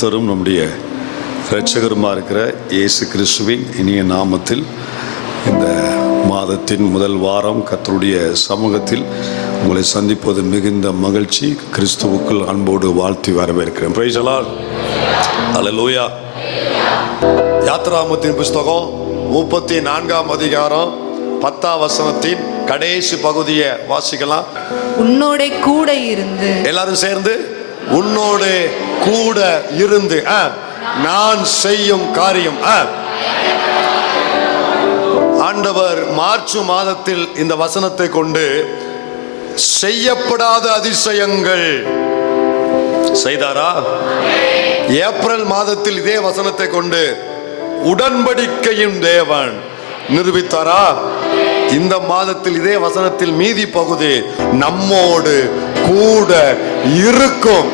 கர்த்தரும் நம்முடைய இரட்சகருமாக இருக்கிற இயேசு கிறிஸ்துவின் இனிய நாமத்தில் இந்த மாதத்தின் முதல் வாரம் கர்த்தருடைய சமூகத்தில் உங்களை சந்திப்பது மிகுந்த மகிழ்ச்சி. கிறிஸ்துவுக்குள் அன்போடு வாழ்த்தி வரவேற்கிறேன். Praise the Lord. அல்லேலூயா. யாத்திராகமத்தின் புஸ்தகம் 34ஆம் அதிகாரம் 10ஆம் வசனத்தின் கடைசி பகுதியை வாசிக்கலாம். உன்னோட கூட இருந்து, எல்லாரும் சேர்ந்து, உன்னோட கூட இருந்து நான் செய்யும் காரியம். ஆண்டவர் மார்ச் மாதத்தில் இந்த வசனத்தை கொண்டு செய்யப்படாத அதிசயங்கள் செய்தாரா? ஏப்ரல் மாதத்தில் இதே வசனத்தை கொண்டு உடன்படிக்கையின் தேவன் நிரூபித்தாரா? இந்த மாதத்தில் இதே வசனத்தில் மீதி பகுதி நம்மோடு கூட இருக்கும்.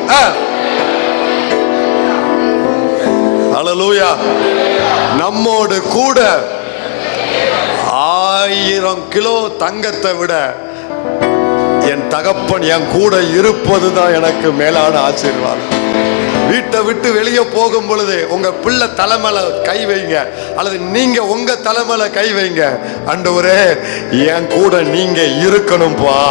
அல்லேலூயா. நம்மோடு கூட 1000 கிலோ தங்கத்தை விட என் தகப்பன் என் கூட இருப்பதுதான் எனக்கு மேலான ஆசீர்வாதம். வீட்டை விட்டு வெளியே போகும் பொழுது உங்க பிள்ளை தலைமையில கை வைங்க, அல்லது நீங்க உங்க தலைமையில கை வைங்க. ஆண்டவரே, என் கூட நீங்க இருக்கணும்பா.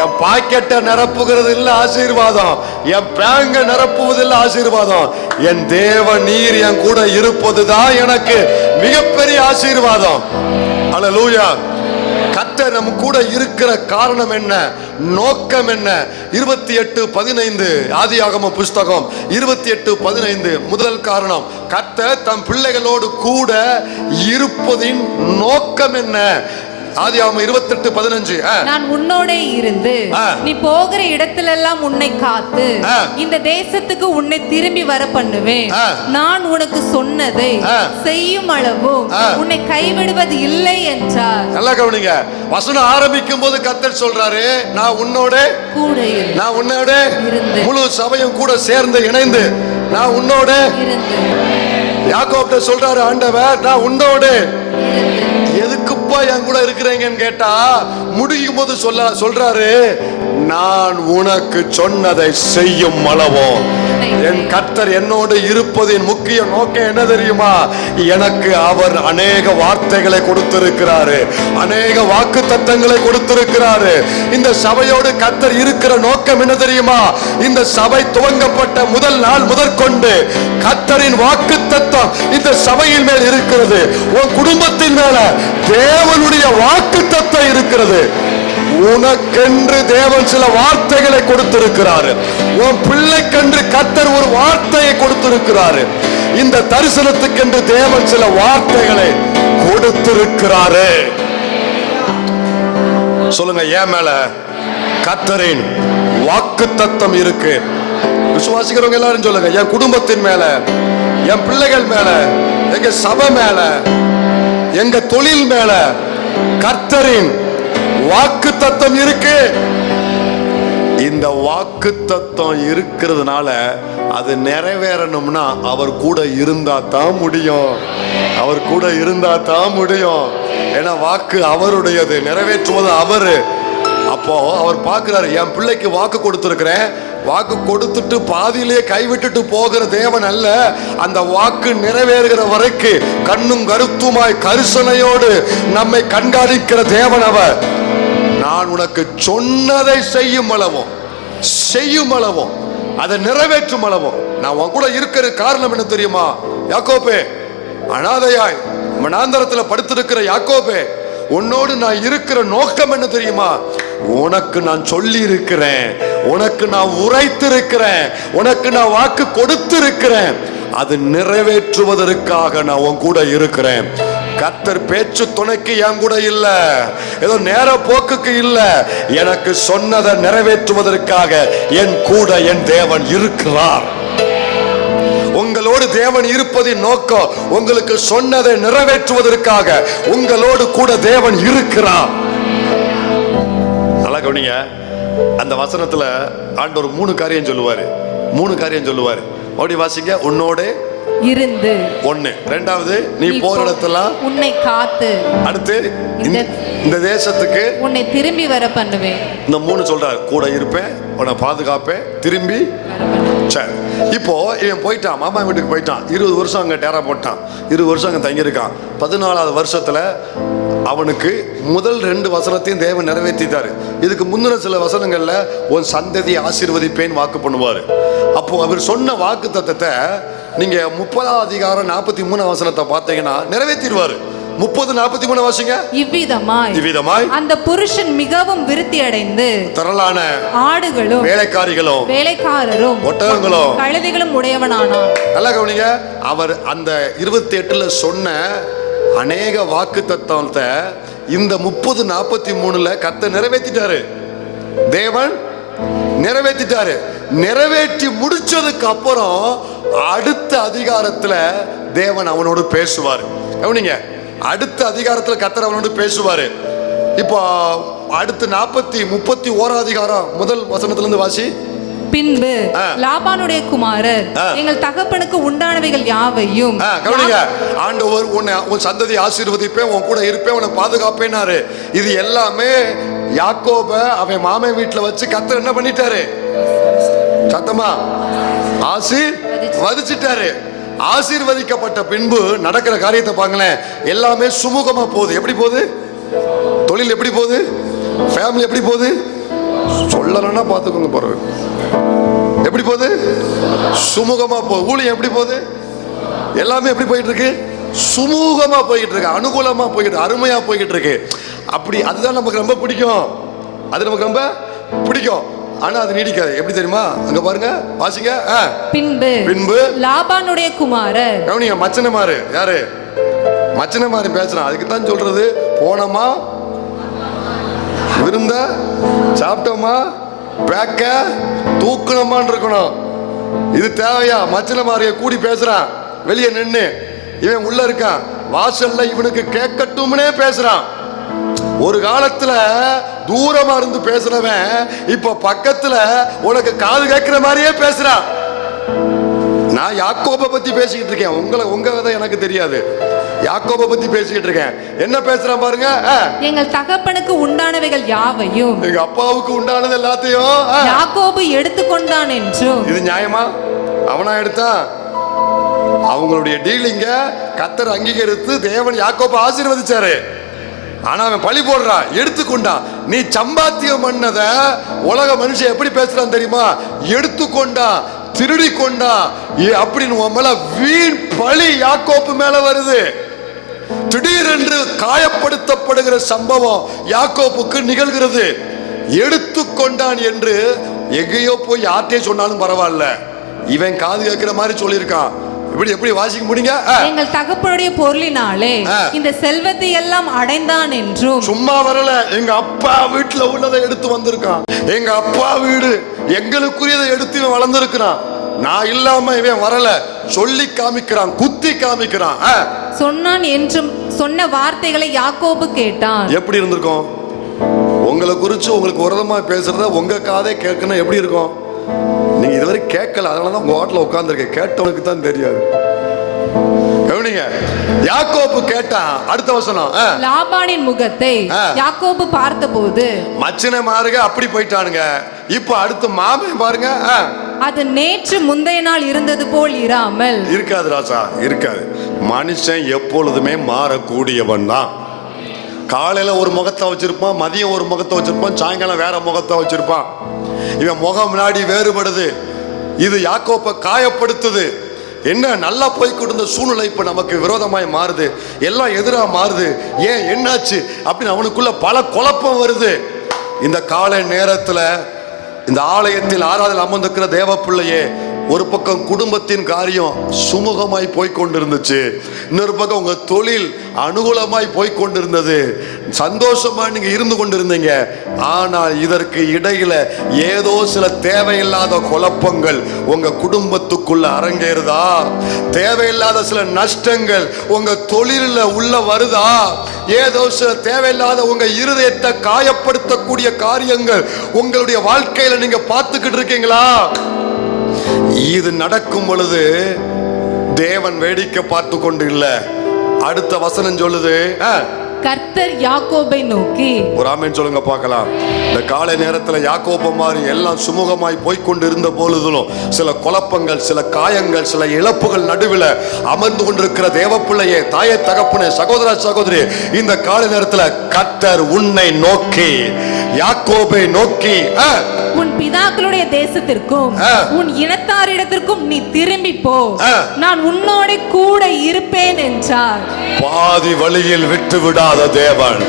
என் பாக்கெட்டை நிரப்புகிறது இல்ல ஆசீர்வாதம், என் பேங்க நிரப்புவது இல்ல ஆசீர்வாதம். என் தேவ நீர் என் கூட இருப்பதுதான் எனக்கு மிகப்பெரிய ஆசீர்வாதம். அல்லேலூயா. கர்த்தர் நம்ம கூட இருக்கிற காரணம் என்ன, நோக்கம் என்ன? 28:15 ஆதியாகம புஸ்தகம் 28:15 முதல் காரணம், கர்த்தர் தம் பிள்ளைகளோடு கூட இருப்பதின் நோக்கம் என்ன? ஆதியாகமம் 28:15 நான் உன்னோட இருந்து நீ போகிற இடத்திலெல்லாம் உன்னை காத்து இந்த தேசத்துக்கு உன்னை திரும்பி வர பண்ணுவேன். நான் உனக்கு சொன்னதை செய்யும் அளவும் உன்னை கைவிடுவது இல்லை என்றார். நல்லா கவனிங்க. வசனம் ஆரம்பிக்கும் போது கர்த்தர் சொல்றாரு, நான் உன்னோட கூட இருந்து, நான் உன்னோட இருந்து, முழு சபையும் கூட சேர்ந்து இணைந்து நான் உன்னோட இருந்து. யாக்கோபு சொல்றாரு, ஆண்டவர் நான் உன்னோட எதுக்குப்பா என் கூட இருக்கிறீங்கன்னு கேட்டா, முடியும் போது சொல்றாரு, நான் உனக்கு சொன்னதை செய்யும் அளவோ. என் கர்த்தர் என்னோடு இருப்பதின் முக்கிய நோக்கம் என்ன தெரியுமா? எனக்கு அவர் அநேக வார்த்தைகளை கொடுத்திருக்கிறாரு, அநேக வாக்கு தத்தங்களை கொடுத்திருக்கிறாரு. இந்த சபையோடு கர்த்தர் இருக்கிற நோக்கம் என்ன தெரியுமா? இந்த சபை துவங்கப்பட்ட முதல் நாள் முதற்கொண்டு கர்த்தரின் வாக்கு தத்தம் இந்த சபையின் மேல் இருக்கிறது. உன் குடும்பத்தின் மேல தேவனுடைய வாக்கு தத்தம் இருக்கிறது. உனக்கென்று தேவன் சில வார்த்தைகளை கொடுத்திருக்கிறாரு. உன் பிள்ளைக்கென்று கர்த்தர் ஒரு வார்த்தையை கொடுத்திருக்கிறாரு. இந்த தரிசனத்துக்கென்று தேவன் சில வார்த்தைகளை கொடுத்திருக்கிறாரு. சொல்லுங்க, என் மேல கர்த்தரின் வாக்கு தத்தம் இருக்கு. விசுவாசிக்கிறவங்க எல்லாரும் சொல்லுங்க, என் குடும்பத்தின் மேல, என் பிள்ளைகள் மேல, எங்க சபை மேல, எங்க தொழில் மேல கர்த்தரின் வாக்கு தத்தம் இருக்கு. இந்த வாக்கு தத்தம் இருக்கிறதுனால அது நிறைவேறணும்னா அவர் கூட இருந்தா தான் முடியும். அவர் கூட இருந்தா தான் முடியும். ஏன்னா வாக்கு அவருடையது, நிறைவேற்றுவது அவரு. அப்போ அவர் பார்க்கிறாரு, என் பிள்ளைக்கு வாக்கு கொடுத்திருக்கிறேன், வாக்கு கொடுத்துட்டு பாதியிலே கைவிட்டுட்டு போகிற தேவன் அல்ல. அந்த வாக்கு நிறைவேறுகிற வரைக்கும் கண்ணும் கருத்துமாய் கரிசனையோடு நம்மை கண்காணிக்கிற தேவன் அவர். நான் உனக்கு சொன்னதை செய்யும் அளவும், செய்யும் அளவும், அதை நிறைவேற்றும் அளவும் நான் உன் கூட இருக்கிற காரணம் என்ன தெரியுமா? யாக்கோபே, அனாதையாய் மனாந்தரத்தில் படுத்திருக்கிற யாக்கோபே, உன்னோடு நான் இருக்கிற நோக்கம் என்ன தெரியுமா? உனக்கு நான் சொல்லி இருக்கிறேன், உனக்கு நான் உரைத்திருக்கிறேன், உனக்கு நான் வாக்கு கொடுத்திருக்கிறேன். அது நிறைவேற்றுவதற்காக நான் உன் கூட இருக்கிறேன். கர்த்தர் பேச்சு துணைக்கு என் கூட இல்ல, ஏதோ நேர போக்குக்கு இல்ல. எனக்கு சொன்னதை நிறைவேற்றுவதற்காக என் கூட என் தேவன் இருக்கிறார். உங்களோடு தேவன் இருப்பதின் நோக்கம் உங்களுக்கு சொன்னதை நிறைவேற்றுவதற்காக உங்களோடு கூட தேவன் இருக்கிறார். நல்லா கவனிங்க. அந்த வசனத்துல ஆண்டவர் 3 காரியம் சொல்லுவாரு. 3 காரியம் சொல்லுவாரு. அப்படி வாசிங்க. உன்னோட இருந்து, ஒண்ணு. ரெண்டாவது, நீ போற இடத்தெல்லாம் உன்னை காத்து, அடுத்து இந்த தேசத்துக்கு உன்னை திரும்பி வர பண்ணுவேன். இந்த 3 சொல்றாரு. கூட இருப்பேன், உன்னை பாதுகாப்பேன், திரும்பி சரி, இப்போ இவன் போயிட்டான், மாமா வீட்டுக்கு போயிட்டான். 20 வருஷம் அங்கே டேரா போட்டான், 20 வருஷம் அங்கே தங்கியிருக்கான். 14வது வருஷத்துல அவனுக்கு முதல் 2 வசனத்தையும் தேவன் நிறைவேற்றிட்டாரு. இதுக்கு முந்தின சில வசனங்கள்ல உன் சந்ததியை ஆசீர்வதிப்பேன் வாக்கு பண்ணுவாரு. அப்போ அவர் சொன்ன வாக்கு தத்தத்தை நீங்க 30ஆம் அதிகாரம் 43ஆம் வசனத்தை பார்த்தீங்கன்னா நிறைவேற்றிடுவாரு. 30:43 வாசிங்க. இவ்விதமாய் அந்த புருஷன் மிகவும் விருத்தி அடைந்து திரளான ஆடுகளும் வேலைக்காரரும் ஒட்டகங்களும் கழுதைகளும் உடையவனானான். நல்லா கவனிங்க, அவர் அந்த 28ல சொன்ன அநேக வாக்கு தத்துவத்தை இந்த 30:43ல கர்த்தர் நிறைவேற்றிட்டாரு. தேவன் நிறைவேற்றிட்டாரு. நிறைவேற்றி முடிச்சதுக்கு அப்புறம் அடுத்த அதிகாரத்துல தேவன் அவனோடு பேசுவார். கவனிங்க, அடுத்த அதிகாரத்துல கர்த்தர் அவனோடு பேசுவாரு. இப்போ அடுத்து 31 அதிகாரம் முதல் வசனத்திலிருந்து வாசி. பின்பு லாபானுடைய குமாரர் எங்கள் தகப்பனுக்கு உண்டானவைகள் யாவையும். கவனிங்க, ஆண்டவர் உன் சந்ததி ஆசீர்வதிப்பேன், உன் கூட இருப்பேன், உன்னை பாதுகாப்பேனாரு. இது எல்லாமே யாக்கோப அவன் மாமன் வீட்டுல வச்சு கர்த்தர் என்ன பண்ணிட்டாரு? சத்தமா ஆசீர்வதிச்சிட்டாரு. ஆசீர்வதிக்கப்பட்ட பின்பு நடக்கிற காரியத்தை பாங்களேன், எல்லாமே சுமூகமா போகுது. எப்படி போகுது? தொழில் எப்படி போகுது? ஃபேமிலி எப்படி போகுது? சொல்லலன்னா பார்த்துக்கோங்க. பிறகு எப்படி போகுது? சுமூகமா போகுது. ஊழியம் எப்படி போகுது? எல்லாமே எப்படி போயிட்டு இருக்கு? சுமூகமா போயிட்டு இருக்கு, அனுகூலமா போயிட்டு, அருமையா போய்கிட்டு இருக்கு. அப்படி அதுதான் நமக்கு ரொம்ப பிடிக்கும். அது நமக்கு ரொம்ப பிடிக்கும். ஆனா அது நீடிக்காது. எப்படி தெரியுமா? அங்க பாருங்க, வாசிங்க. பின்பு லாபானுடைய குமாரர். கவனிங்க, மச்சனமாரு. யாரு? மச்சனமாரு பேசுறான். அதுக்கு தான் சொல்றது, போனோமா, விருந்த சாப்பிட்டோமா, பேக்க தூக்கணுமான்னு இருக்கணும். இது தேவையா? மச்சனமாரிய கூடி பேசுறான். வெளியே நின்று இவன் உள்ள இருக்கான், வாசல்ல இவனுக்கு கேட்கட்டும்னே பேசுறான். ஒரு காலத்துல தூரமா இருந்து பேசுறவன் இப்ப பக்கத்துல உனக்கு காது கேட்கிற மாதிரியே பேசுறான். நான் யாக்கோபை பத்தி பேசிக்கிட்டு இருக்கேன். உங்க கதை எனக்கு தெரியாது. யாக்கோபை பத்தி பேசிக்கிட்டு இருக்கேன். என்ன பேசுறான் பாருங்க. எங்கள் தகப்பனுக்கு உண்டானவைகள் யாவையும், எங்க அப்பாவுக்கு உண்டானது எல்லாத்தையும் யாக்கோபு எடுத்துக்கொண்டான் என்றும். இது நியாயமா? அவனா எடுத்தான்? அவங்களுடைய டீலிங்க கர்த்தர் அங்கீகரித்து தேவன் யாக்கோபை ஆசீர்வதிச்சாரு. ஆனா அவன் பழி போடுறான், எடுத்துக்கொண்டான். நீ சம்பாத்தியம் பண்ணத உலக மனுஷன் எப்படி பேசுறான் தெரியுமா? எடுத்துக்கொண்டான், திருடி கொண்டான் அப்படின்னு உன் மேல வீண் பழி யாக்கோப்பு மேல வருது. திடீரென்று காயப்படுத்தப்படுகிற சம்பவம் யாக்கோப்புக்கு நிகழ்கிறது. எடுத்துக்கொண்டான் என்று எங்கேயோ போய் யார்ட்டே சொன்னாலும் பரவாயில்ல, இவன் காது கேட்கிற மாதிரி சொல்லியிருக்கான். எப்படி வாசிக்க முடியுங்க? எங்கள் தகப்பனுடைய பொருளினாலே இந்த செல்வத்தை எல்லாம் அடைந்தான் என்றும். சும்மா வரல, எங்க அப்பா வீட்டுல உள்ளதை எடுத்து வந்திருக்கான். எங்க அப்பா வீடு எங்களுக்குரியதை எடுத்து இவன் வளர்ந்திருக்கிறான். நான் இல்லாம இவன் வரல, சொல்லி காமிக்கிறான், குத்தி காமிக்கிறான். சொன்னான் என்றும் சொன்ன வார்த்தைகளை யாக்கோபு கேட்டான். எப்படி இருந்திருக்கும்? உங்களை குறிச்சு உங்களுக்கு விரோதமா பேசுறத உங்க காதே கேட்கணும். எப்படி இருக்கும்? நீங்க இதுவரை கேட்கல, அதனாலதான் உங்க வாட்டில் உட்கார்ந்துருக்க. கேட்டவனுக்கு தான் தெரியாது. கவனிங்க, யாக்கோபு கேட்டான். அடுத்த வசனம். லாபானின் முகத்தை யாக்கோபு பார்த்தபோது மச்சனமாருங்க அப்படி போயிட்டானுங்க. இப்ப அடுத்து மாமன் பாருங்க. அது நேற்று முந்தைய நாள் இருந்தது போல் இராமல் இருக்காது ராசா, இருக்காது. மனுஷன் எப்பொழுதுமே மாறக்கூடியவன் தான். காலையில ஒரு முகத்தை வச்சிருப்பான், மதியம் ஒரு முகத்தை வச்சிருப்பான், சாயங்காலம் வேற முகத்தை வச்சிருப்பான். இவன் முகம் முன்னாடி வேறுபடுது. இது யாக்கோப்பை காயப்படுத்துது. என்ன நல்லா போய்கிட்டு இருந்த சூழ்நிலை இப்ப நமக்கு விரோதமாய் மாறுது, எல்லாம் எதிராக மாறுது. ஏன், என்னாச்சு அப்படின்னு அவனுக்குள்ள பல குழப்பம் வருது. இந்த காலை நேரத்துல இந்த ஆலயத்தில் ஆராதனை அமர்ந்திருக்கிற தேவ பிள்ளையே, ஒரு பக்கம் குடும்பத்தின் காரியம் சுமூகமாய் போய்கொண்டிருந்துச்சு, இன்னொரு பக்கம் உங்க தொழில் அனுகூலமாய் போய்கொண்டிருந்தது, சந்தோஷமா நீங்க இருந்து கொண்டிருந்தீங்க. ஆனால் இதற்கு இடையில ஏதோ சில தேவையில்லாத குழப்பங்கள் உங்க குடும்பத்துக்குள்ள அரங்கேறுதா? தேவையில்லாத சில நஷ்டங்கள் உங்க தொழில உள்ள வருதா? ஏதோ சில தேவையில்லாத உங்க இருதயத்தை காயப்படுத்தக்கூடிய காரியங்கள் உங்களுடைய வாழ்க்கையில நீங்க பார்த்துக்கிட்டு இருக்கீங்களா? இது நடக்கும் பொழுது தேவன் வேடிக்கை பார்த்து கொண்டு இல்ல. அடுத்த வசனம் சொல்லுது, கர்த்தர் யாக்கோபை நோக்கி. ஒரு ஆமென் சொல்லுங்க பார்க்கலாம். இந்த காலை நேரத்துல யாக்கோபு மாதிரி எல்லாம் சுமூகமாய் போய்க்கொண்டு இருந்த பொழுதிலும் சில குழப்பங்கள், சில காயங்கள், சில இழப்புகள் நடுவில் அமர்ந்து கொண்டிருக்கிற தேவப்பிள்ளையே, தாயை, தகப்பனே, சகோதர சகோதரி, இந்த காலை நேரத்துல கர்த்தர் உன்னை நோக்கி, யாக்கோபை நோக்கி, உன் பிதாக்களுடைய தேசத்திற்கும் உன் இனத்தாரிடத்திற்கும் நீ திரும்பி போ, நான் உன்னோட கூட இருப்பேன் என்றார். பாதி வழியில் விட்டு விடாத தேவன்,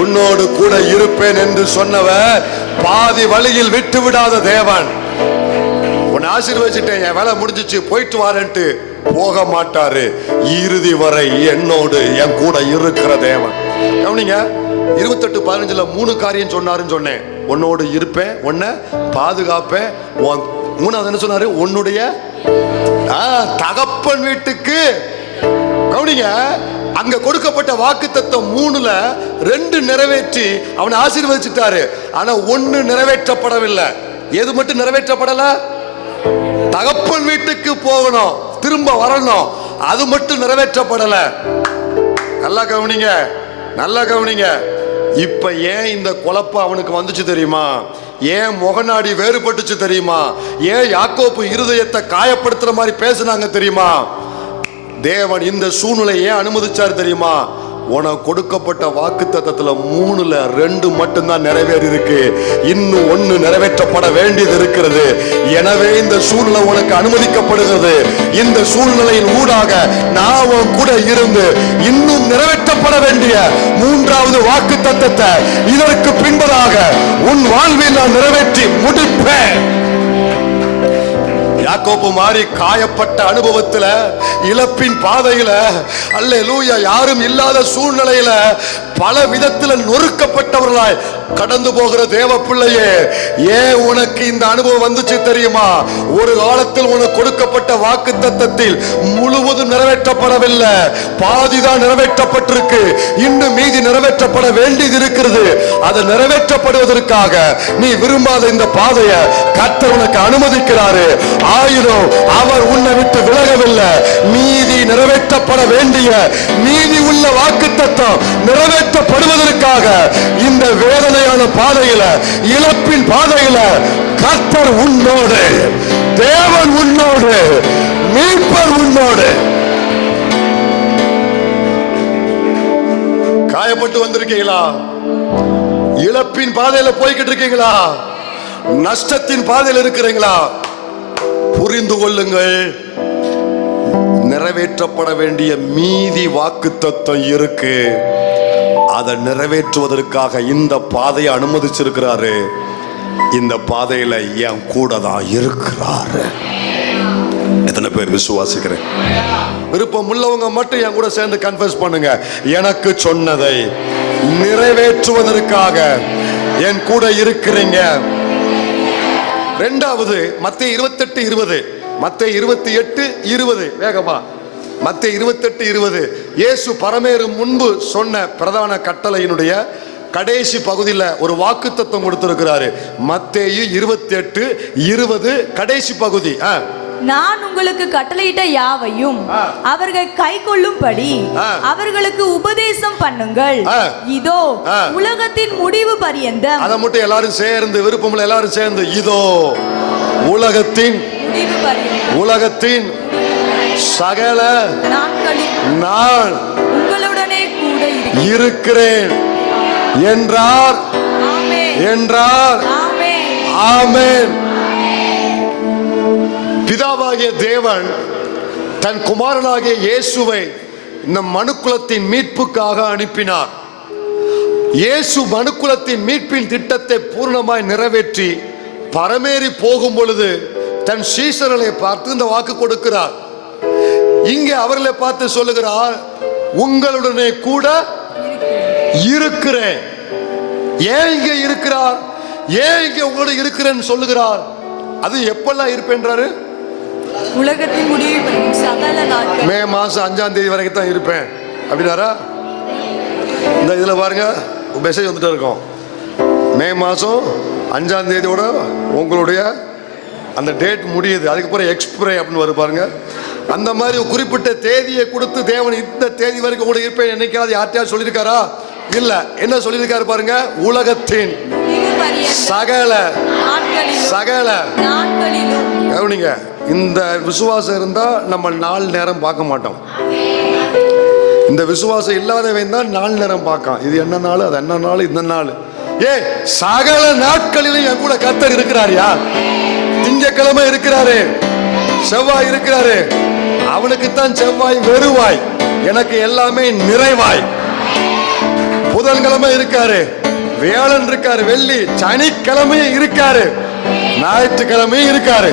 உன்னோடு கூட இருப்பேன் என்று சொன்னவர் பாதி வழியில் விட்டு விடாத தேவன். உன்னை ஆசீர்வதிச்சிட்டேன், என் வேலை முடிஞ்சிச்சு, போயிட்டு வாரேன்ட்டு போக மாட்டாரு. இறுதி வரை என்னோடு என் கூட இருக்கிற தேவன். கவனிங்க, 28:15 3 காரியம் சொன்னாருன்னு சொன்னேன். உன்னோடு இருப்பேன், உன்னை பாதுகாப்பேன். மூணாவது என்ன சொன்னாரு? உன்னுடைய தகப்பன் வீட்டுக்கு. கவனிங்க, அங்க கொடுக்கப்பட்ட வாக்குத்தத்தம் 3ல 2 நிறைவேற்றி அவனை ஆசீர்வதிச்சிட்டாரு. ஆனா 1 நிறைவேற்றப்படவில்லை. எது மட்டும் நிறைவேற்றப்படல? தகப்பன் வீட்டுக்கு போகணும், திரும்ப வரணும், அது மட்டும் நிறைவேற்றப்படல. நல்லா கவனிங்க, நல்லா கவனிங்க. இப்ப ஏன் இந்த குழப்பம் அவனுக்கு வந்துச்சு தெரியுமா? ஏன் முகநாடி வேறுபட்டுச்சு தெரியுமா? ஏன் யாக்கோப்பு இருதயத்தை காயப்படுத்துற மாதிரி பேசினாங்க தெரியுமா? தேவன் இந்த சூழ்நிலை ஏன் அனுமதிச்சார் தெரியுமா? உனக்கு கொடுக்கப்பட்ட வாக்குத்தத்தத்துல 3ல 2 மட்டும்தான் நிறைவேறி இருக்கு. இன்னும் 1 நிறைவேற்றப்பட வேண்டியது இருக்கிறது. எனவே இந்த சூழ்நிலை உனக்கு அனுமதிக்கப்படுகிறது. இந்த சூழ்நிலையின் ஊடாக நான் உன் கூட இருந்து இன்னும் நிறைவேற்றப்பட வேண்டிய 3வது வாக்குத்தத்தத்தை இதற்கு பின்பதாக உன் வாழ்வில் நான் நிறைவேற்றி முடிப்பேன். யாக்கோபு மாதிரி காயப்பட்ட அனுபவத்துல, இழப்பின் பாதையில, அல்லேலூயா, யாரும் இல்லாத சூழ்நிலையில பல விதத்துல நொறுக்கப்பட்டவர்களாய் கடந்து போகிற தேவ பிள்ளையே, ஏன் உனக்கு இந்த அனுபவம் வந்துச்சு தெரியுமா? ஒரு காலத்தில் உனக்கு கொடுக்கப்பட்ட வாக்குத்தத்தத்தில் முழுவதும் நிறைவேற்றப்படவில்லை, பாதிதான் நிறைவேற்றப்பட்டிருக்கு. இன்னும் மீதி நிறைவேற்றப்பட வேண்டியது இருக்கிறது. அது நிறைவேற்றப்படுவதற்காக நீ விரும்பாத இந்த பாதையை கர்த்தர் உனக்கு அனுமதிக்கிறாரு. ஆயினும் அவர் உன்னை விட்டு விலகவில்லை. மீதி நிறைவேற்றப்பட வேண்டிய மீதி உள்ள வாக்குத்தத்தம் நிறைவேற்றப்படுவதற்காக இந்த வேதனையான பாதையில, இழப்பின் பாதையில கர்த்தர் உன்னோடு, தேவன் உன்னோடு, மீட்பர் உன்னோடு. காயப்பட்டு வந்திருக்கீங்களா? இழப்பின் பாதையில போய்கிட்டு இருக்கீங்களா? நஷ்டத்தின் பாதையில் இருக்கிறீங்களா? புரிந்து கொள்ளுங்கள், நிறைவேற்றப்பட வேண்டிய மீதி வாக்குத்தத்தம் இருக்கு. அதை நிறைவேற்றுவதற்காக இந்த பாதையை அனுமதிச்சிருக்கிறாரு. இந்த பாதையில என் கூட தான் இருக்கிறாரு. எத்தனை பேர் விசுவாசிக்கிறேன்? விருப்பம் உள்ளவங்க மட்டும் என் கூட சேர்ந்து கன்ஃபஸ் பண்ணுங்க. எனக்கு சொன்னதை நிறைவேற்றுவதற்காக என் கூட இருக்கிறீங்க. 2வது மத்தேயு 28:20, மத்தேயு 28:20, வேகமா மத்தேயு 28:20. இயேசு பரமேறும் முன்பு சொன்ன பிரதான கட்டளையினுடைய கடைசி பகுதியில் ஒரு வாக்குத்தத்தம் கொடுத்திருக்கிறாரு. மத்தேயு 28:20 கடைசி பகுதி. நான் உங்களுக்கு கட்டளையிட்ட யாவையும் அவர்கள் கை கொள்ளும்படி அவர்களுக்கு உபதேசம் பண்ணுங்கள். இதோ உலகத்தின் முடிவு பரியந்தம். அதை மட்டும் எல்லாரும் சேர்ந்து, விருப்பமுள்ள எல்லாரும் சேர்ந்து, இதோ உலகத்தின் முடிவு பரியந்தம், உலகத்தின் சகல நாட்களில் நான் உங்களுடனே கூட இருக்கிறேன் என்றார். என்றார். ஆமென். பிதாவாகிய தேவன் தன் குமாரனாகிய இயேசுவை இந்த மனுக்குலத்தின் மீட்புக்காக அனுப்பினார். இயேசு மனுக்குலத்தின் மீட்பின் திட்டத்தை பூர்ணமாய் நிறைவேற்றி பரமேறி போகும் பொழுது தன் சீஷர்களை பார்த்து இந்த வாக்கு கொடுக்கிறார். இங்கே அவர்களை பார்த்து சொல்லுகிறார், உங்களுடனே கூட இருக்கிறேன். ஏன் இங்க இருக்கிறார்? ஏன் இங்க உங்களோட இருக்கிறேன்னு சொல்லுகிறார்? அது எப்பெல்லாம் இருப்பேன்றாரு? உலகத்தின் முடிவு சகல நாட்கள், மே மாசம் 5ஆம் தேதி வரைக்கும் தான் இருப்பேன் அப்படின்னாரா? இந்த இதுல பாருங்க, மெசேஜ் வந்துட்டு இருக்கோம். மே மாசம் 5ஆம் தேதியோட உங்களுடைய அந்த டேட் முடியுது, அதுக்கப்புறம் எக்ஸ்பிரை அப்படின்னு வரும் பாருங்க. அந்த மாதிரி குறிப்பிட்ட தேதியை கொடுத்து தேவன் இந்த தேதி வரைக்கும் கூட இருப்பேன் என்னைக்காவது யார்ட்டையாவது சொல்லியிருக்காரா? இல்ல, என்ன சொல்லியிருக்காரு பாருங்க, உலகத்தின் முடிவு பரியந்தம் சகல நாட்களிலும் கவனிங்க. இந்த விசுவாசம் இருந்தா நம்ம 4 நேரம் பார்க்க மாட்டோம். இந்த விசுவாசம் இல்லாதவன் தான் 4 நேரம் பார்க்கான். இது என்ன நாள், அது என்ன நாள், இந்த நாள். சகல நாட்களிலும் என் கூட கர்த்தர் இருக்கிறாரியா? திங்கக்கிழமை இருக்கிறாரு, செவ்வாய் இருக்கிறாரு. அவனுக்குத்தான் செவ்வாய் வெறுவாய், எனக்கு எல்லாமே நிறைவாய். புதன்கிழமை இருக்காரு, வியாழன் இருக்காரு, வெள்ளி சனிக்கிழமையும் இருக்காரு, ஞாயிற்றுக்கிழமையும் இருக்காரு,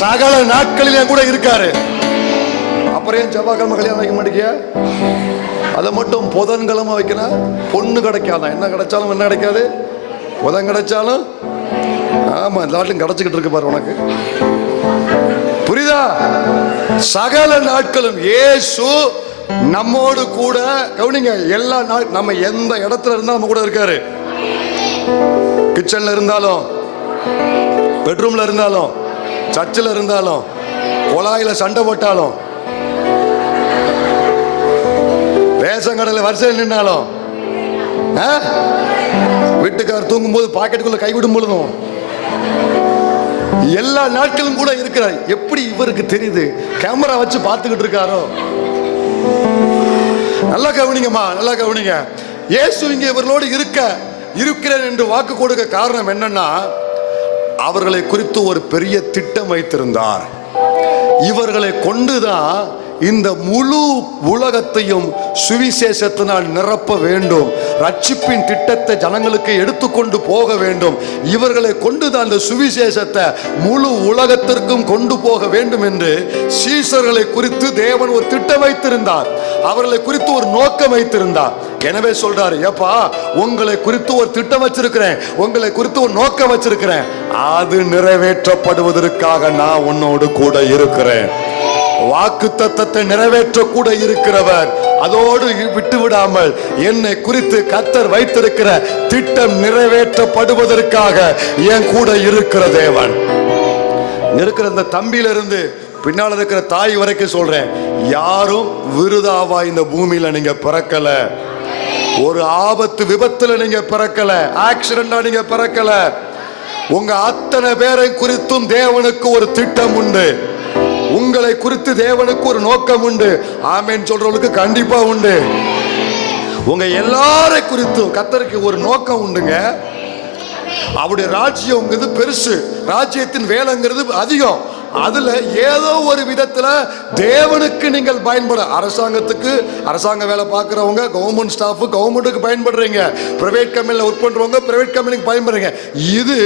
சகல நாட்களிலும் கூட இருக்காரு. அப்புறம் ஏன் செவ்வாய்க்கிழமை கல்யாணம் வைக்க மாட்டேங்கிய? அதை மட்டும் புதன்கிழமை வைக்கணும். பொண்ணு கிடைக்காதான், என்ன கிடைச்சாலும் என்ன கிடைக்காது, புதன் கிடைச்சாலும். ஆமா, எல்லாத்தையும் கிடைச்சிக்கிட்டு இருக்கு பாரு உனக்கு, புரியுதா? சகல நாட்களும் இயேசு நம்மோடு கூட. கவனிங்க, எல்லா நாள் நம்ம எந்த இடத்துல இருந்தாலும் நம்ம கூட இருக்காரு. கிச்சன்ல இருந்தாலும், பெட்ரூம்ல இருந்தாலும், சர்ச்சில் இருந்தாலும், குழாயில சண்டை போட்டாலும், ரேஷன் கடையில் வரிசையில் நின்னாலும், வீட்டுக்காரர் தூங்கும் போது பாக்கெட்டுக்குள்ள கைவிடும் பொழுதும், எல்லா நாட்களும் கூட இருக்கிறார். எப்படி இவருக்கு தெரியுது? கேமரா வச்சு பார்த்துக்கிட்டு இருக்காரோ? நல்லா கவனிங்கம்மா, நல்லா கவனிங்க. இயேசு இங்கே இவர்களோடு இருக்கிறேன் என்று வாக்கு கொடுக்க காரணம் என்னன்னா, அவர்களை குறித்து ஒரு பெரிய திட்டம் வைத்திருந்தார். இவர்களை கொண்டுதான் இந்த முழு உலகத்தையும் சுவிசேஷத்தினால் நிரப்ப வேண்டும். ரட்சிப்பின் திட்டத்தை ஜனங்களுக்கு எடுத்துக்கொண்டு போக வேண்டும். இவர்களை கொண்டுதான் அந்த சுவிசேஷத்தை முழு உலகத்திற்கும் கொண்டு போக வேண்டும் என்று சீஷர்களை குறித்து தேவன் ஒரு திட்டம் வைத்திருந்தார். அவர்களை குறித்து ஒரு நோக்கம் வைத்திருந்தார். எனவே சொல்றாரு, ஏப்பா, உங்களை குறித்து ஒரு திட்டம் வச்சிருக்கிறேன், உங்களை குறித்து ஒரு நோக்கம் வச்சிருக்கிறேன். அது நிறைவேற்றப்படுவதற்காக நான் உன்னோடு கூட இருக்கிறேன். வாக்கு தத்தத்தை நிறைவேற்ற கூட இருக்கிறவர். அதோடு விட்டு விடாமல் என்னை குறித்து கர்த்தர் வைத்திருக்கிற திட்டம் நிறைவேற்றப்படுவதற்காக என் கூட இருக்கிற தேவன். இருக்கிற இந்த தம்பியிலிருந்து பின்னால் இருக்கிற தாய் வரைக்கும் சொல்றேன், யாரும் விருதாவா இந்த பூமியில நீங்க பிறக்கல. ஒரு ஆபத்து விபத்துல நீங்க பிறக்கல, ஆக்சிடென்டா நீங்க பிறக்கல. உங்க அத்தனை பேரை குறித்தும் தேவனுக்கு ஒரு திட்டம் உண்டு. உங்களை குறித்து தேவனுக்கு ஒரு நோக்கம் உண்டு. ஆமென் சொல்றவங்களுக்கு கண்டிப்பா உண்டு. உங்க எல்லாரை குறித்தும் கர்த்தருக்கு ஒரு நோக்கம் உண்டுங்க. அவருடைய ராஜ்யம்ங்கிறது பெருசு, ராஜ்யத்தின் வேலைங்கிறது அதிகம். அதுல ஏதோ ஒரு விதத்துல தேவனுக்கு நீங்கள் பயன்பட, அரசாங்கத்துக்கு, அரசாங்க வேலை பார்க்கிறவங்க, கவர்மெண்ட் ஸ்டாஃப் கவர்மெண்ட்டுக்கு பயன்படுறீங்க, பிரைவேட் கம்பெனில ஒர்க் பண்றவங்க பிரைவேட் கம்பெனிக்கு பயன்படுறீங்க. இது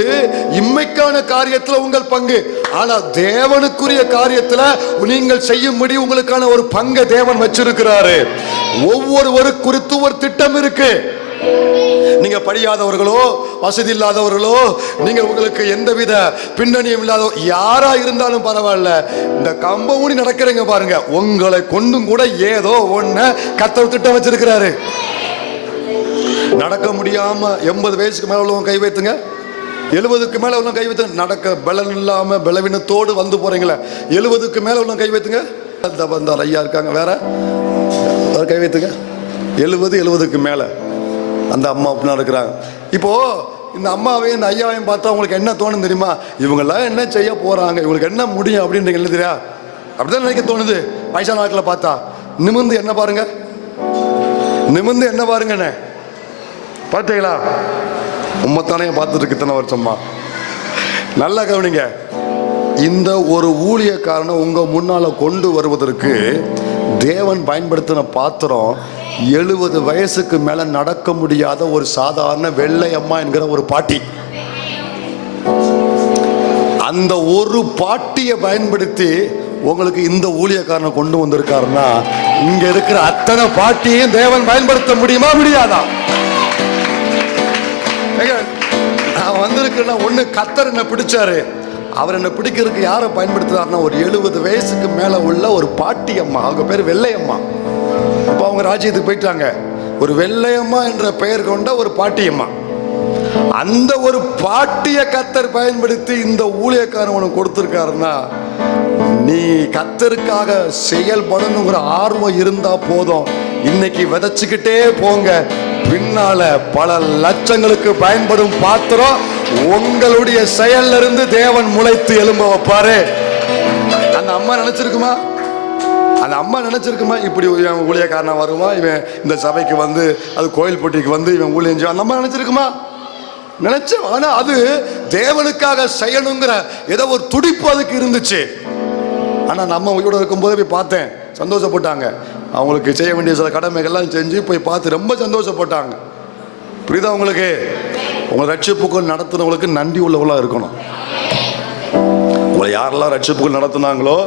இம்மைக்கான காரியத்துல உங்கள் பங்கு. ஆனா தேவனுக்குரிய காரியத்துல நீங்கள் செய்யும்படி உங்களுக்கான ஒரு பங்கை தேவன் வச்சிருக்கிறாரு. ஒவ்வொருவருக்கு குறித்து ஒரு திட்டம் இருக்கு. நீங்க படியாதவர்களோ, வசதி இல்லாதவர்களோ, நீங்க உங்களுக்கு எந்தவித பின்னணியும் இல்லாத யாரா இருந்தாலும் பரவாயில்ல, இந்த கம்பவுனி நடக்கிறீங்க பாருங்க, உங்களை கொண்டும் கூட ஏதோ ஒண்ணு கர்த்தர் திட்டம் வச்சிருக்கிறாரு. நடக்க முடியாம 80 வயசுக்கு மேல உள்ளவங்க கை வைத்துங்க, 70க்கு மேல உள்ள கை வைத்துங்க. நடக்க பலன் இல்லாம பலவீனத்தோடு வந்து போறீங்களே, 70க்கு மேல உள்ள கை வைத்துங்க. அந்த ஐயா இருக்காங்க, வேற கை வைத்துங்க. 70க்கு மேல அந்த அம்மா அப்படின்னா இருக்கிறாங்க. இப்போ இந்த அம்மாவையும் இந்த ஐயாவையும் பார்த்தா உங்களுக்கு என்ன தோணும் தெரியுமா? இவங்கெல்லாம் என்ன செய்ய போறாங்க, இவங்களுக்கு என்ன முடியும் அப்படின்றீங்க இல்லை தெரியா? அப்படிதான் நினைக்க தோணுது. வயசான நாட்களை பார்த்தா நிமிர்ந்து என்ன பாருங்க, நிமிர்ந்து என்ன பாருங்கண்ணே, பார்த்தீங்களா? உம்மத்தானே பார்த்துட்டு இருக்கு இத்தனை வருஷமா. நல்லா கவனிங்க, இந்த ஒரு ஊழியக்காரனை உங்க முன்னால கொண்டு வருவதற்கு தேவன் பயன்படுத்தின பாத்திரம் 70 வயசுக்கு மேல நடக்க முடியாத ஒரு சாதாரண வெள்ளை அம்மா என்கிற ஒரு பாட்டி. அந்த ஒரு பாட்டியை பயன்படுத்தி உங்களுக்கு இந்த ஊழியக்காரனை கொண்டு வந்திருக்காருன்னா, இங்க இருக்கிற அத்தனை பாட்டியையும் தேவன் பயன்படுத்த முடியுமா, முடியாதா? நான் வந்திருக்கிறேன்னா ஒண்ணு கர்த்தர் என்ன பிடிச்சாரு. அவர் என்ன பிடிக்கிறதுக்கு யாரை பயன்படுத்துறாருன்னா, ஒரு 70 வயசுக்கு மேல உள்ள ஒரு பாட்டி அம்மா, அவங்க பேர் வெள்ளையம்மா. இப்போ அவங்க ராஜ்யத்துக்கு போயிட்டாங்க. ஒரு வெள்ளையம்மா என்ற பெயர் கொண்ட ஒரு பாட்டியம்மா. அந்த ஒரு பாட்டிய கர்த்தர் பயன்படுத்தி இந்த ஊழியக்காரன் உனக்கு கொடுத்திருக்காருன்னா, நீ கர்த்தருக்காக செயல்படணுங்கிற ஆர்வம் இருந்தா போதும். இன்னைக்கு விதைச்சுக்கிட்டே போங்க, பின்னால பல லட்சங்களுக்கு பயன்படும் பாத்திரம் உங்களுடைய செயல்ல இருந்து தேவன் முளைத்து எழும்ப வைப்பாரு. அந்த அம்மா நினைச்சிருக்குமா? அந்த அம்மா நினைச்சிருக்குமா இப்படி இவன் ஊழியக்காரனா வருமா, இவன் இந்த சபைக்கு வந்து அது கோயில் போட்டிக்கு வந்து இவன் ஊழியம் செய்வான்? அந்த அம்மா நினைச்சிருக்குமா? நினைச்ச. ஆனா அது தேவனுக்காக செய்யணுங்கிற ஏதோ ஒரு துடிப்பு அதுக்கு இருந்துச்சு. ஆனா நம்ம உயிரோட இருக்கும்போது போய் பார்த்தேன், சந்தோஷப்பட்டாங்க. அவங்களுக்கு செய்ய வேண்டிய சில கடமைகள்லாம் செஞ்சு போய் பார்த்து ரொம்ப சந்தோஷப்பட்டாங்க. புரியுதா உங்களுக்கு? உங்களை ரட்சிப்புக்குள் நடத்துனவங்களுக்கு நன்றி உள்ளவங்களா இருக்கணும். உங்களை யாரெல்லாம் ரட்சிப்புக்குள் நடத்துனாங்களோ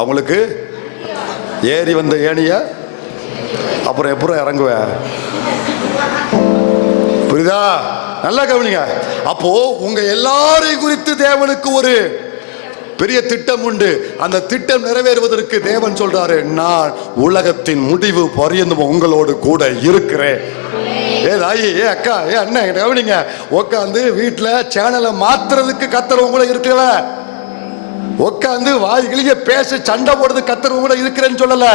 அவங்களுக்கு ஏறி வந்த ஏணிய அப்புறம் எப்பறம் இறங்குவேன். புரியுதா? நல்லா கவனிங்க. அப்போ உங்க எல்லாரையும் குறித்து தேவனுக்கு ஒரு பெரிய திட்டம் உண்டு. அந்த திட்டம் நிறைவேறுவதற்கு தேவன் சொல்றாரு, நான் உலகத்தின் முடிவு பரியந்தம் உங்களோடு கூட இருக்கிறேன். ஏ தாயி, ஏ அக்கா, ஏ அண்ணன், கவனிங்க. உட்காந்து வீட்டுல சேனலை மாத்துறதுக்கு கத்தர் கூட இருக்கல. உட்காந்து வாய்களிய பேச சண்டை போடுறது கத்தர் கூட இருக்கிறேன்னு சொல்லல.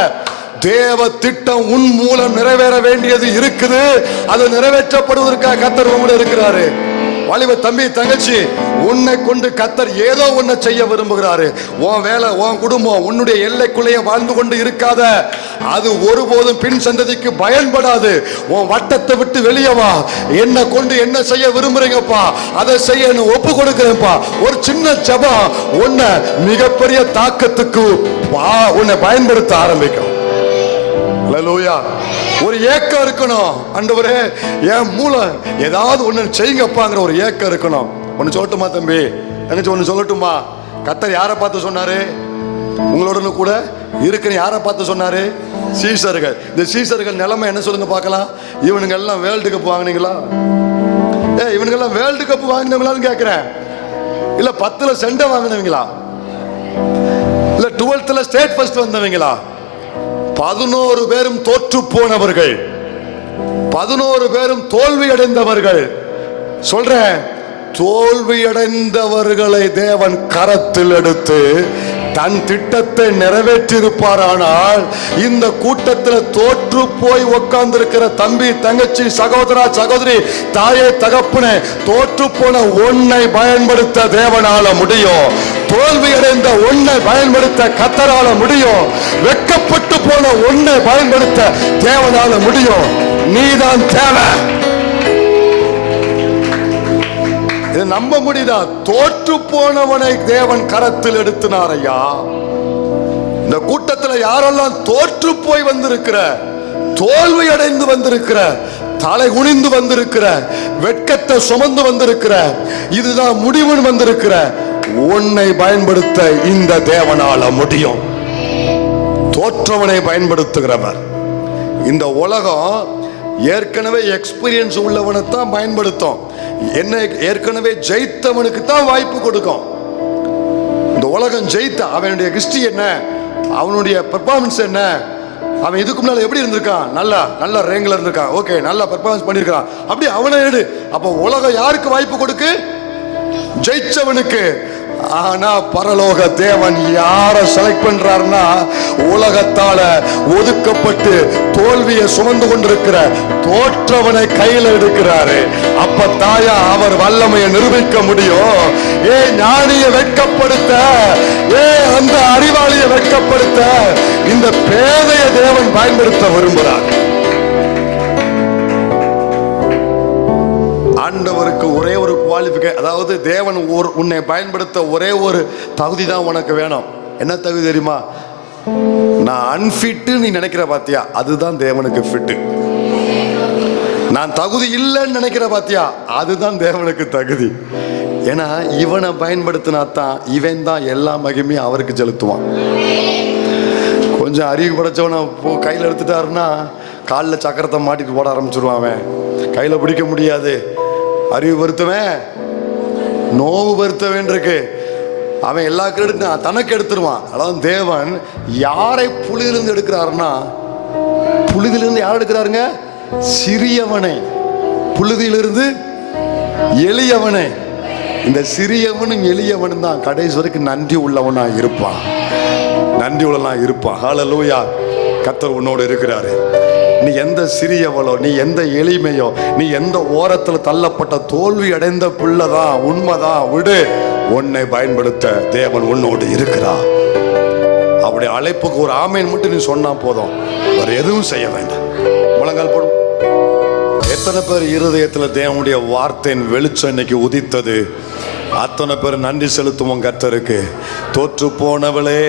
தேவ திட்டம் உன் மூலம் நிறைவேற வேண்டியது இருக்குது. அது நிறைவேற்றப்படுவதற்காக கத்தர் கூட இருக்கிறாரு. வாலிப தம்பி, தங்கச்சி, உன்னை கொண்டு கத்தர் ஏதோ ஒன்ன செய்ய விரும்புகிறாரு. உன் வேலை, உன் குடும்பம் உன்னுடைய எல்லைக்குள்ளேயே வாழ்ந்து கொண்டு இருக்காத. அது ஒருபோதும் பின் சந்ததிக்கு பயன்படாது. உன் வட்டத்தை விட்டு வெளியே வா. என்ன கொண்டு என்ன செய்ய விரும்புறீங்கப்பா, அதை செய்ய ஒப்பு கொடுக்கிறேன்ப்பா. ஒரு சின்ன ஜெபம் உன்னை மிகப்பெரிய தாக்கத்துக்கு உன்னை பயன்படுத்த ஆரம்பிக்கும். அல்லேலூயா. ஒரு ஏக்கம் இருக்கணும். ஆண்டவரே, என் மூலம் ஏதாவது ஒண்ணு செய்யுங்கப்பாங்கிற ஒரு ஏக்கம் இருக்கணும். ஒன்னு சொல்லட்டுமா தம்பி, எனக்கு ஒன்னு சொல்லட்டுமா? கர்த்தர் யாரை பார்த்து சொன்னாரு? உங்களோட கூட இருக்குன்னு யாரை பார்த்து சொன்னாரு? சீசர்கள். இந்த சீசர்கள் நிலைமை என்ன சொல்லுங்க பார்க்கலாம். இவனுங்க எல்லாம் வேர்ல்டு கப் வாங்கினீங்களா? இவனுங்க எல்லாம் வேர்ல்டு கப் வாங்கினவங்களான்னு கேட்கிறேன். இல்ல 10ல சென்டை வாங்கினவங்களா? இல்ல 12ல ஸ்டேட் ஃபர்ஸ்ட் வந்தவங்களா? 11 பேரும் தோற்று போனவர்கள், 11 பேரும் தோல்வி அடைந்தவர்கள். சொல்றேன், தோல்வியடைந்தவர்களை தேவன் கரத்தில் எடுத்து தன் திட்டத்தை நிறைவேற்றியிருப்பாரானால், இந்த கூட்டத்தில் தோற்று போய் உட்கார்ந்திருக்கிற தம்பி, தங்கச்சி, சகோதரா, சகோதரி, தாயே, தகப்பனே, தோற்று போன உன்னை பயன்படுத்த தேவனால முடியும். தோல்வி அடைந்த உன்னை பயன்படுத்த கர்த்தரால முடியும். வெட்கப்பட்டு போன உன்னை பயன்படுத்த தேவனால முடியும். நீதான் தேவை. இதை நம்ப முடியுதா? தோற்று போனவனை தேவன் கரத்தில் எடுத்தினார். ஐயா, இந்த கூட்டத்தில் யாரெல்லாம் தோற்று போய் வந்திருக்கிற, தோல்வி அடைந்து வந்திருக்கிற, தலை குனிந்து வந்திருக்கிற, வெட்கத்தை சுமந்து வந்திருக்கிற, இதுதான் முடிவுன்னு வந்திருக்கிற உன்னை பயன்படுத்த இந்த தேவனால முடியும். தோற்றவனை பயன்படுத்துகிறவர். இந்த உலகம் ஏற்கனவே எக்ஸ்பீரியன்ஸ் உள்ளவனை தான் பயன்படுத்தும். என்ன, ஏற்கனவே ஜெயித்தவனுக்கு தான் வாய்ப்பு கொடுக்கும். இந்த உலகம் ஜெயித்த அவனுடைய ஹிஸ்டரி என்ன, அவனுடைய பெர்ஃபார்மன்ஸ் என்ன, அவன் இதுக்கு முன்னால எப்படி இருந்திருக்கான், நல்ல ரேங்க்ல இருந்திருக்கான், ஓகே, நல்ல பெர்ஃபார்மன்ஸ் பண்ணிருக்கான், அப்படி அவனை எடு. அப்ப உலகம் யாருக்கு வாய்ப்பு கொடுக்கு? ஜெயிச்சவனுக்கு. ஆனா பரலோக தேவன் யார செலக்ட் பண்றாருன்னா, உலகத்தால ஒதுக்கப்பட்டு தோல்வியை சுமந்து கொண்டிருக்கிற தோற்றவனை கையில எடுக்கிறாரு. அப்ப தாயா அவர் வல்லமையை நிரூபிக்க முடியும். ஞானிய வெட்கப்படுத்த, அந்த அறிவாளியை வெட்கப்படுத்த இந்த பேதைய தேவன் பயன்படுத்த விரும்புகிறார். ஆண்டவருக்கு ஒரே ஒரு குவாலிஃபிகேஷன், அதாவது தேவன் உன்னை பயன்படுத்த ஒரே ஒரு தகுதி தான் உனக்கு வேணும். என்ன தகுதி தெரியுமா? நான் அன்ஃபிட்டு நீ நினைக்கிற பாத்தியா, அதுதான் தேவனுக்கு ஃபிட்டு. நான் தகுதி இல்லைன்னு நினைக்கிற பாத்தியா, அதுதான் தேவனுக்கு தகுதி. ஏன்னா இவனை பயன்படுத்தினா தான் இவன் தான் எல்லா மகிமையும் அவருக்கு செலுத்துவான். கொஞ்சம் அறிவு படைச்சவனை கையில் எடுத்துட்டாருன்னா காலில் சக்கரத்தை மாட்டிட்டு போட ஆரம்பிச்சிருவான். அவன் கையில் பிடிக்க முடியாது. அறிவு பருத்தவன் நோவு பருத்தவன் இருக்கு. அவன் எல்லா கிரெடிட் தனக்கு எடுத்துருவான். அதாவது தேவன் யாரை புழுதிலிருந்து எடுக்கிறாருன்னா, புழுதிலிருந்து யார் எடுக்கிறாருங்க? சிறியவனை. புழுதியிலிருந்து எளியவனை. இந்த சிறியவனும் எளியவனும் தான் கடைசி வரைக்கும் நன்றி உள்ளவனா இருப்பான். நன்றி உள்ளவனா இருப்பான். ஹல்லேலூயா. கர்த்தர் உன்னோடு இருக்கிறாரு. நீ எந்த சிறியவளோ, நீ எந்த எளிமையோ, நீ எந்த ஓரத்தில் தள்ளப்பட்ட தோல்வி அடைந்த பிள்ளைதான், உண்மைதான், விடு. உன்னை பயன்படுத்த தேவன் உன்னோடு இருக்கிறார். அவருடைய அழைப்புக்கு ஒரு ஆமேன் மட்டும் நீ சொன்னா போதும், வேற எதுவும் செய்ய வேண்டாம். முழங்கால் போடும். எத்தனை பேர் இருதயத்தில் தேவனுடைய வார்த்தையின் வெளிச்சம் இன்னைக்கு உதித்தது? அத்தனை பேர் நன்றி செலுத்துவோம் கர்த்தருக்கு. தோற்று போனவளே,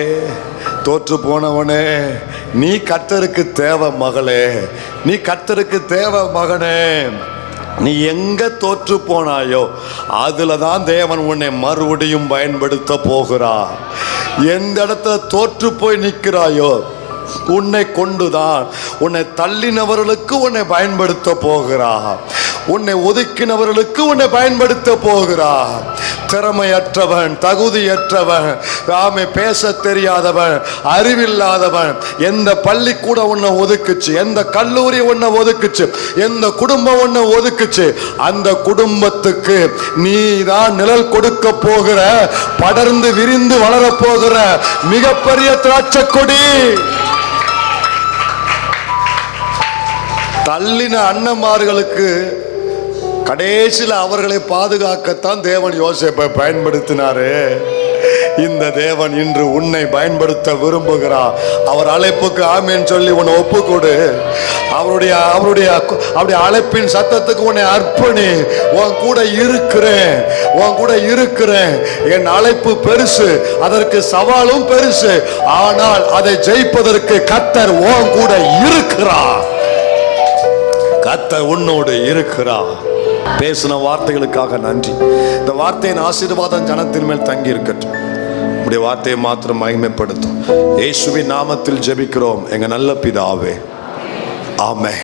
தோற்று போனவனே, நீ கர்த்தருக்கு தேவை மகளே, நீ கர்த்தருக்கு தேவை மகனே. நீ எங்க தோற்று போனாயோ அதுல தான் தேவன் உன்னை மறுபடியும் பயன்படுத்த போகிறார். எந்த இடத்துல தோற்று போய் நிற்கிறாயோ உன்னை கொண்டுதான் உன்னை தள்ளினவர்களுக்கு உன்னை பயன்படுத்த போகிறார். உன்னை ஒதுக்கினவர்களுக்கு உன்னை பயன்படுத்த போகிறார். திறமையற்றவன், தகுதியற்றவன், ஆமை பேச தெரியாதவன், அறிவில்லாதவன், எந்த பள்ளிக்கூட உன்னை ஒதுக்குச்சு, எந்த கல்லூரி உன்னை ஒதுக்குச்சு, எந்த குடும்பம் உன்னை ஒதுக்குச்சு, அந்த குடும்பத்துக்கு நீ தான் நிழல் கொடுக்க போகிற, படர்ந்து விரிந்து வளர போகிற மிகப்பெரிய திராட்சை கொடி. தள்ளின அண்ணன்மார்களுக்கு கடைசியில் அவர்களை பாதுகாக்கத்தான் தேவன் யோசேப்பை பயன்படுத்தினாரு. இந்த தேவன் இன்று உன்னை பயன்படுத்த விரும்புகிறார். அவர் அழைப்புக்கு ஆமேன் சொல்லி உன்னை ஒப்புக்கொடு. அவருடைய அழைப்பின் சத்தத்துக்கு உன்னை அர்ப்பணி. உன் கூட இருக்கிறேன், உன் கூட இருக்கிறேன். என் அழைப்பு பெருசு, அதற்கு சவாலும் பெருசு, ஆனால் அதை ஜெயிப்பதற்கு கர்த்தர் உன் கூட இருக்கிறார். கர்த்தர் உன்னோடு இருக்கிறார். பேசின வார்த்தைகளுக்காக நன்றி. இந்த வார்த்தையின் ஆசீர்வாதம் ஜனத்தின் மேல் தங்கி இருக்கட்டும். உடைய வார்த்தையை மாத்திரம் மகிமைப்படுத்தும். இயேசுவின் நாமத்தில் ஜெபிக்கிறோம் எங்க நல்ல பிதாவே, ஆமென்.